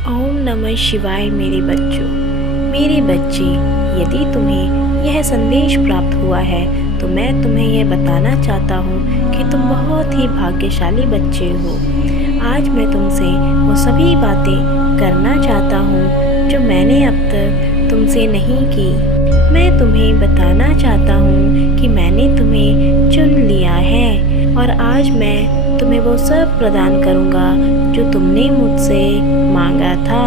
ओम नमः शिवाय। मेरे बच्चों, मेरे बच्चे, यदि तुम्हें यह संदेश प्राप्त हुआ है तो मैं तुम्हें यह बताना चाहता हूँ कि तुम बहुत ही भाग्यशाली बच्चे हो। आज मैं तुमसे वो सभी बातें करना चाहता हूँ जो मैंने अब तक तुमसे नहीं की। मैं तुम्हें बताना चाहता हूँ कि मैंने तुम्हें चुन लिया है और आज मैं तुम्हें वो सब प्रदान करूँगा जो तुमने मुझसे मांगा था।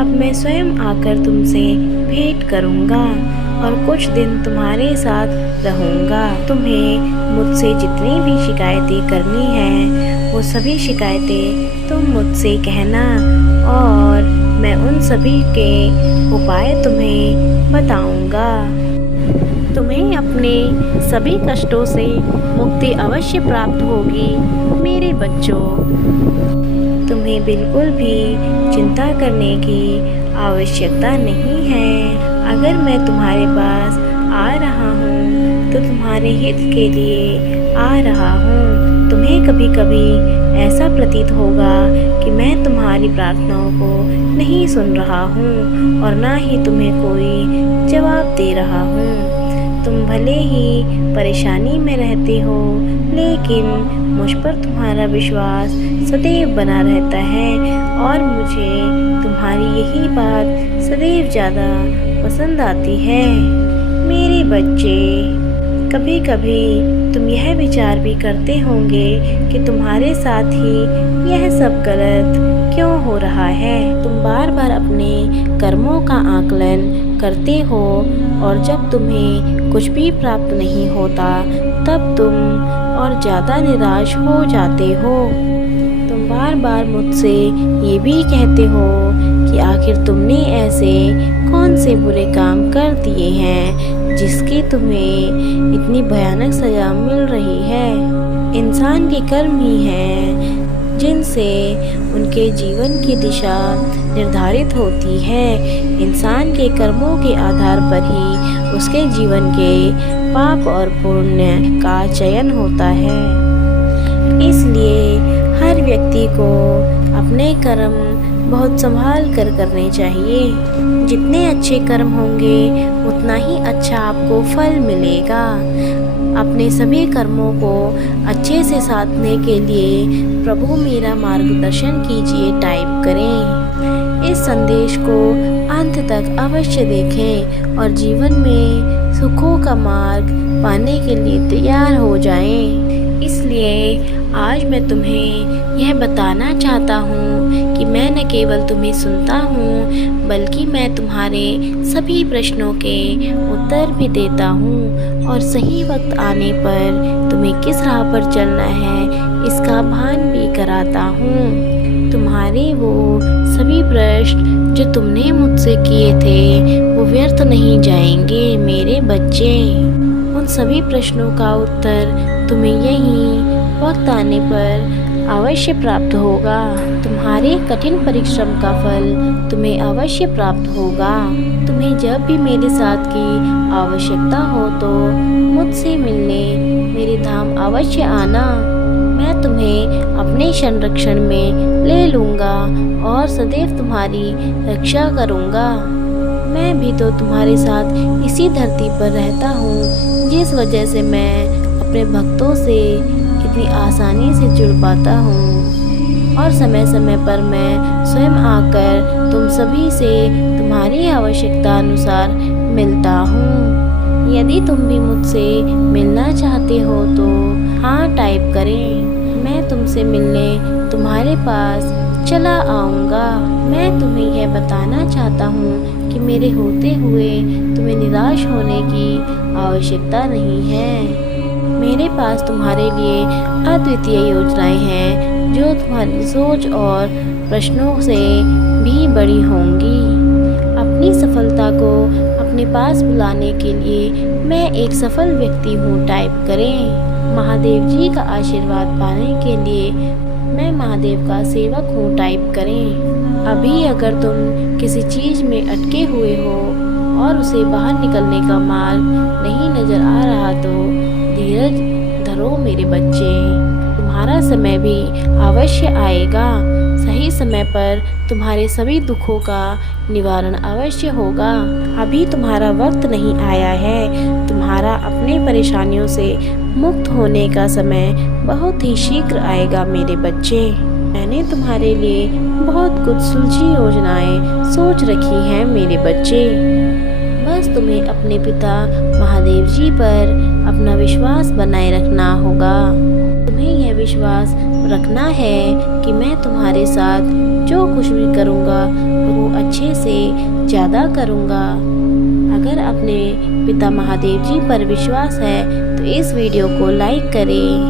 अब मैं स्वयं आकर तुमसे भेंट करूँगा और कुछ दिन तुम्हारे साथ रहूँगा। तुम्हें मुझसे जितनी भी शिकायतें करनी हैं वो सभी शिकायतें तुम मुझसे कहना और मैं उन सभी के उपाय तुम्हें बताऊँगा। तुम्हें अपने सभी कष्टों से मुक्ति अवश्य प्राप्त होगी। मेरे बच्चों, तुम्हें बिल्कुल भी चिंता करने की आवश्यकता नहीं है। अगर मैं तुम्हारे पास आ रहा हूँ तो तुम्हारे हित के लिए आ रहा हूँ। तुम्हें कभी कभी ऐसा प्रतीत होगा कि मैं तुम्हारी प्रार्थनाओं को नहीं सुन रहा हूँ और ना ही तुम्हें कोई जवाब दे रहा हूँ। तुम भले ही परेशानी में रहते हो, लेकिन मुझ पर तुम्हारा विश्वास सदैव बना रहता है और मुझे तुम्हारी यही बात सदैव ज़्यादा पसंद आती है। मेरे बच्चे, कभी कभी तुम यह विचार भी करते होंगे कि तुम्हारे साथ ही यह सब गलत क्यों हो रहा है। तुम बार बार अपने कर्मों का आकलन करते हो और जब तुम्हें कुछ भी प्राप्त नहीं होता तब तुम और ज़्यादा निराश हो जाते हो। तुम बार बार मुझसे ये भी कहते हो कि आखिर तुमने ऐसे कौन से बुरे काम कर दिए हैं जिसकी तुम्हें इतनी भयानक सज़ा मिल रही है। इंसान के कर्म ही हैं जिनसे उनके जीवन की दिशा निर्धारित होती है। इंसान के कर्मों के आधार पर ही उसके जीवन के पाप और पुण्य का चयन होता है। इसलिए हर व्यक्ति को अपने कर्म बहुत संभाल कर करने चाहिए। जितने अच्छे कर्म होंगे उतना ही अच्छा आपको फल मिलेगा। अपने सभी कर्मों को अच्छे से साधने के लिए प्रभु मेरा मार्गदर्शन कीजिए टाइप करें। इस संदेश को अंत तक अवश्य देखें और जीवन में सुखों का मार्ग पाने के लिए तैयार हो जाएं। इसलिए आज मैं तुम्हें यह बताना चाहता हूँ कि मैं न केवल तुम्हें सुनता हूँ बल्कि मैं तुम्हारे सभी प्रश्नों के उत्तर भी देता हूँ और सही वक्त आने पर तुम्हें किस राह पर चलना है इसका भान भी कराता हूँ। तुम्हारे वो सभी प्रश्न जो तुमने मुझसे किए थे वो व्यर्थ नहीं जाएंगे मेरे बच्चे। उन सभी प्रश्नों का उत्तर तुम्हें यहीं वक्त आने पर अवश्य प्राप्त होगा। तुम्हारे कठिन परिश्रम का फल तुम्हें अवश्य प्राप्त होगा। तुम्हें जब भी मेरे साथ की आवश्यकता हो तो मुझसे मिलने मेरे धाम अवश्य आना। मैं तुम्हें अपने संरक्षण में ले लूँगा और सदैव तुम्हारी रक्षा करूँगा। मैं भी तो तुम्हारे साथ इसी धरती पर रहता हूँ जिस वजह से मैं अपने भक्तों से इतनी आसानी से जुड़ पाता हूँ और समय समय पर मैं स्वयं आकर तुम सभी से तुम्हारी आवश्यकता अनुसार मिलता हूँ। यदि तुम भी मुझसे मिलना चाहते हो तो हाँ टाइप करें। मैं तुमसे मिलने तुम्हारे पास चला आऊँगा। मैं तुम्हें यह बताना चाहता हूँ कि मेरे होते हुए तुम्हें निराश होने की आवश्यकता नहीं है। मेरे पास तुम्हारे लिए अद्वितीय योजनाएं हैं जो तुम्हारी सोच और प्रश्नों से भी बड़ी होंगी। अपनी सफलता को अपने पास बुलाने के लिए मैं एक सफल व्यक्ति हूँ टाइप करें। महादेव जी का आशीर्वाद पाने के लिए मैं महादेव का सेवक हूँ टाइप करें। अभी अगर तुम किसी चीज़ में अटके हुए हो और उसे बाहर निकलने का मार्ग नहीं नज़र आ रहा तो धीरज धरो मेरे बच्चे। तुम्हारा समय भी अवश्य आएगा। सही सही समय पर तुम्हारे सभी दुखों का निवारण अवश्य होगा। अभी तुम्हारा वक्त नहीं आया है। तुम्हारा अपने परेशानियों से मुक्त होने का समय बहुत ही शीघ्र आएगा मेरे बच्चे। मैंने तुम्हारे लिए बहुत कुछ सुलझी योजनाएं सोच रखी हैं मेरे बच्चे। बस तुम्हें अपने पिता महादेव जी पर अपना विश्वास बनाए रखना होगा। तुम्हें यह विश्वास रखना है कि मैं तुम्हारे साथ जो कुछ भी करूँगा वो अच्छे से ज़्यादा करूँगा। अगर अपने पिता महादेव जी पर विश्वास है तो इस वीडियो को लाइक करें।